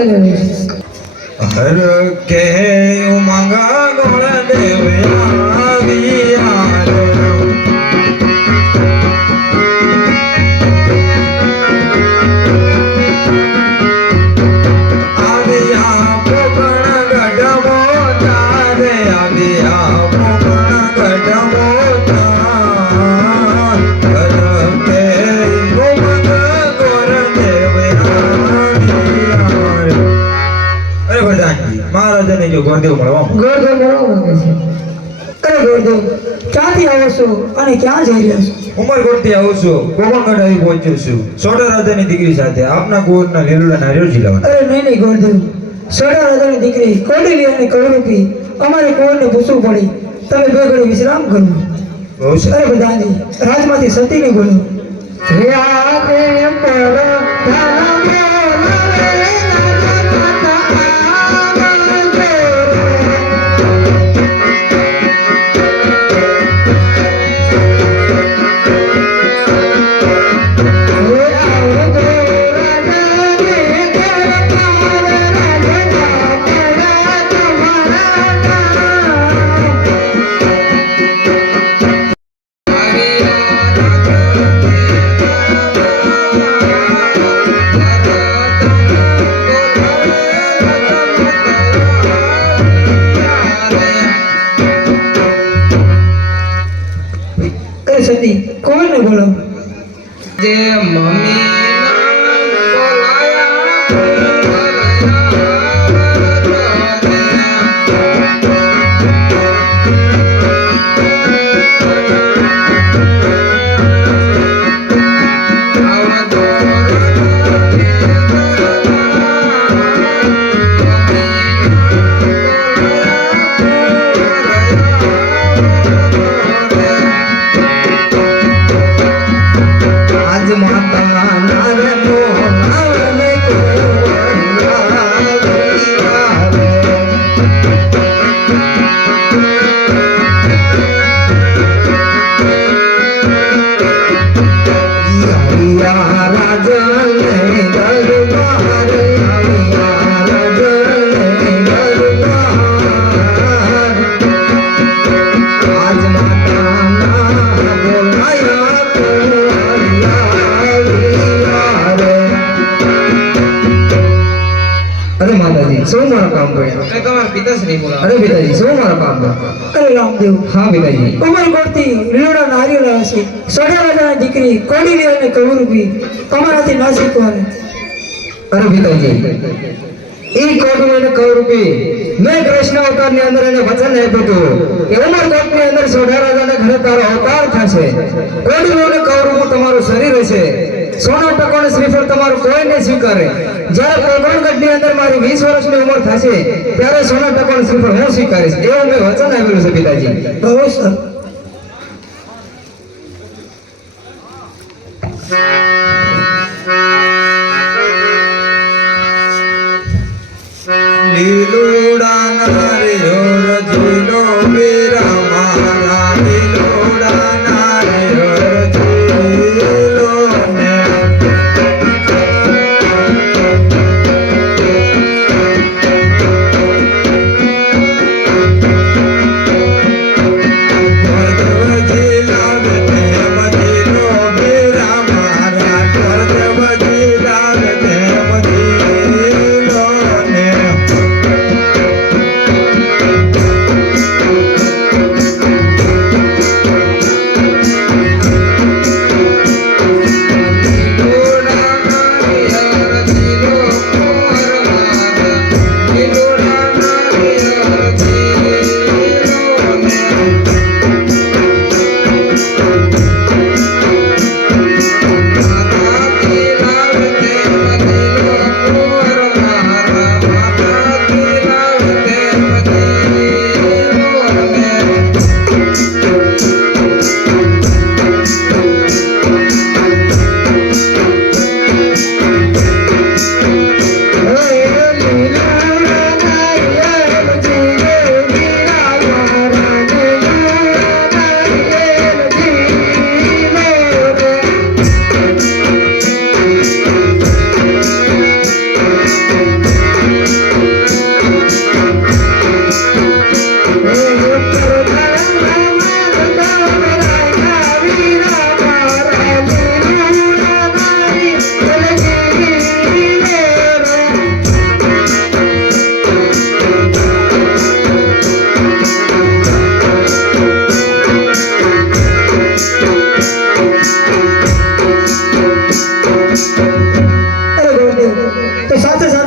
嗯 ક્યાં જઈ રહ્યા છો? ઉમરકોટથી આવું છું. કોકણગઢ આવી પહોંચ્યું છું. સોડા રાજાની દીકરી સાથે આપના કુંવરના લીલુડા નારિયેળ ઝીલાવાના અરે નહીં નહીં ગોરદેવ સોડા રાજાની દીકરી કોડેલી અને કવરૂપી અમારે કોઈને પૂછવું પડી. તમે બે ઘડી વિશ્રામ કરો. અરે પ્રધાનજી રાજમાંથી સતીને બોલો. યાદે પડો ધન બોલાવે અરે પિતાજી શું મારા કામ અરે રામદેવ હા પિતાજી ઉમરકોટથી લીલોડા નારિયેળ લાવે છે સોડા રાજાની દીકરી કોડેલી અને કવરૂપી તમારાથી ના શીખવાને અરે પિતાજી એ કોડી એને કવરૂપી મેં કૃષ્ણ અવતારની અંદર એને વચન આપ્યું હતું કે ઉમરકોટની અંદર સોઢા રાજાને ઘરે તારો અવતાર થશે કોડી અને કવરૂપું તમારું શરીર હશે સોના ટકોને શ્રીફળ તમારું કોઈ નહીં સ્વીકારે. જ્યારે કોકણગઢની અંદર મારી વીસ વર્ષની ઉંમર થશે, ત્યારે સોનો ટકોને શ્રીફળ હું સ્વીકારીશ. એવું મેં વચન આવેલું છે પિતાજી. બહુ સર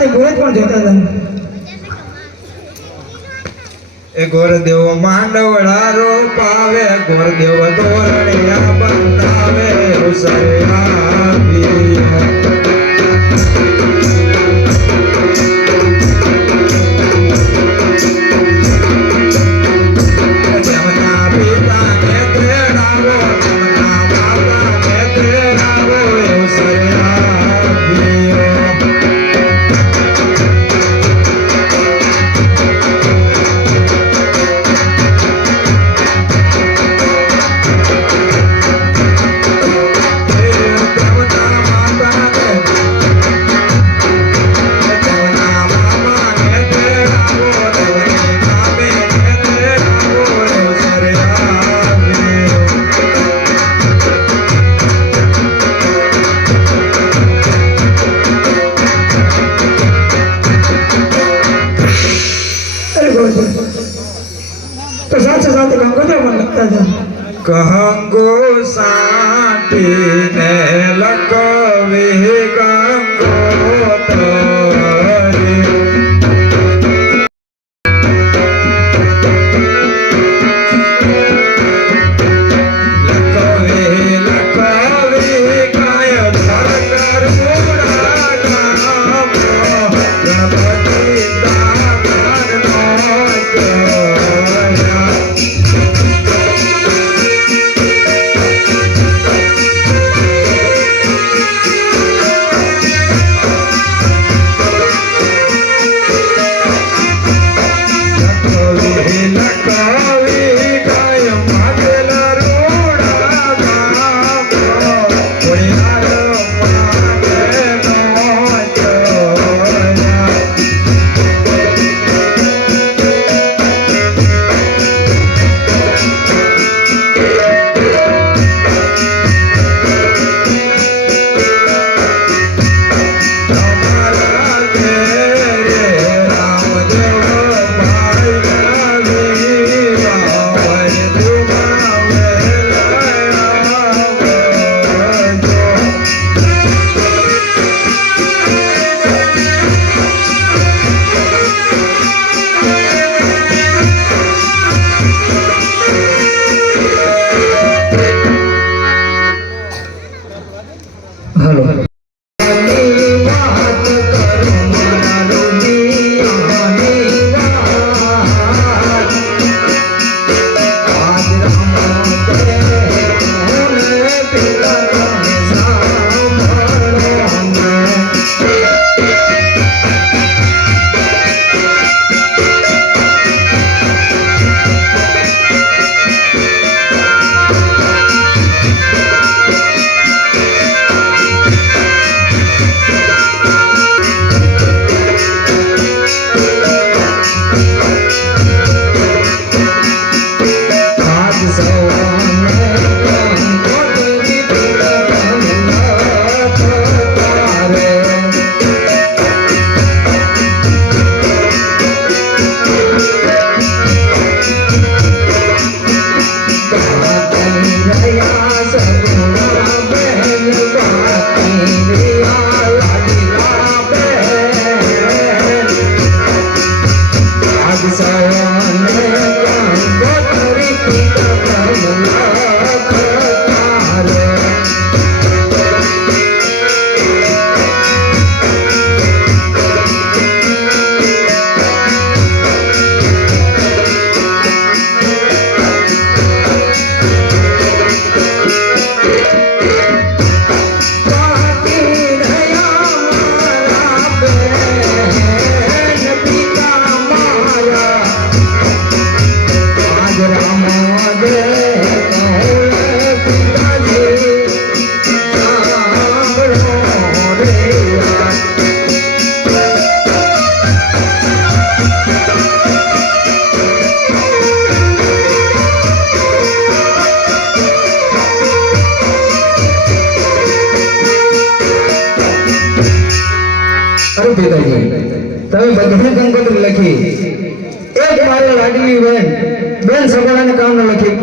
સાથે ગોરજ પણ જોતા હતા. એ ગોરદેવ માંડવડા રોપાવે ગોરદેવ ધોરણિયા બનાવે ઉસરે कहंगो साटी ने પિતાજી તમે બધી કંકોત્રી લખી. એક મારે લાડલી બેન બેન સગોડાને કામ ન લખી.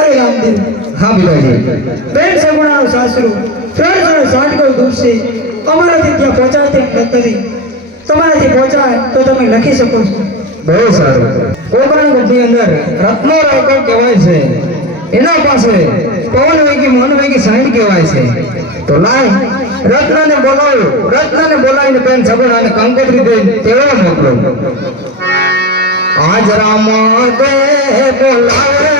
અરે રામદેવ. હા પિતાજી બેન સગુણાનું સાસરું ત્રણસો ને સાટકો દૂર અમારાથી ત્યાં પહોંચાડતી નથી તમારાથી પહોંચાય તો તમે લખી શકો છો. બહુ સારું. કોકરણ ગઢની અંદર રત્નો રાયકર કહેવાય છે? એના પાસે પવન વેગી, મન વેગી સાઈડ કહેવાય છે. તો લાય, રત્નને બોલાવો રત્નને બોલાવીને પેન સગુણ અને કંકોત્રી દે તેવો મોકલો. આજ રામ દે બોલાવે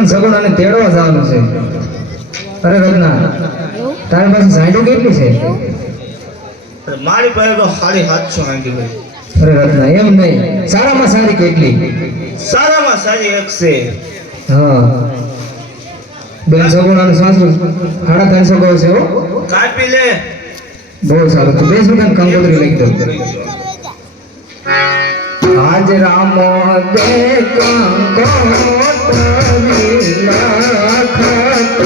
બેન સગુણ અને તેડવા જવાનું છે. અરે રત્ના તારી પાસે સાઈડો કેટલી છે? મારી પાસે તો સાડી સાતસો માંગી ભાઈ અરે રત્ના એમ નહીં. સારામાં સારી કેટલી? સારામાં સારી એક છે હા. બેન સગુણ અને સાસુ સાડા ત્રણસો કહો છે? હો કાપી લે. બહુ સારું. તું બેસ રૂપિયા કંકોત્રી લઈ દો આજ રામ દે કંકોત્રી લખતા